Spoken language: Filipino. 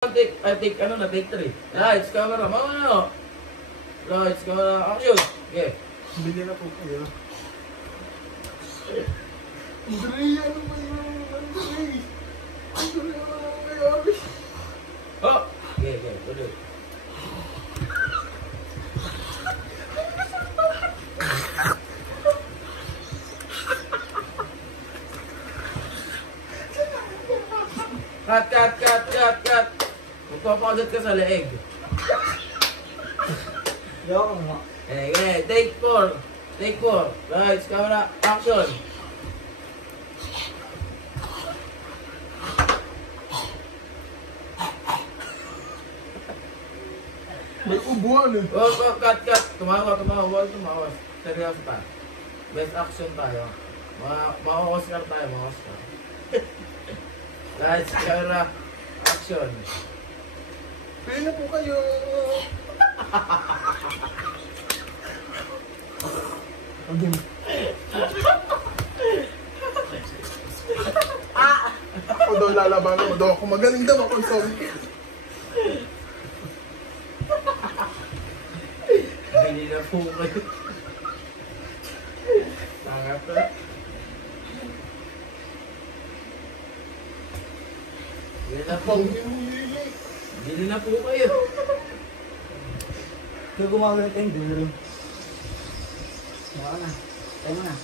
Take ano na, take 3. Lights, camera, mamaya. Lights, camera, action. Okay. Bili na po kayo. Andre, ano ba yun? Andre! Andre, ano ba yun? Oh! Okay, tuloy. Cut! Magpapakagat ka sa leeg. Yaw nga. Okay, take 4. Take 4. Lights, camera, action. May ubuan eh. Oh, cut. Tumawa. Seryoso pa. Best action tayo. Mga-Oscar tayo, mga Oscar. Lights, camera, action. Pili na po kayo. Again. Ako daw lalaban ko daw ako. Magaling daw ako. Sorry. Hindi na po kayo. Tangat na. Hindi na po kayo. Kaya gumagawin tayong duro. Mukha na. Tayo mo na.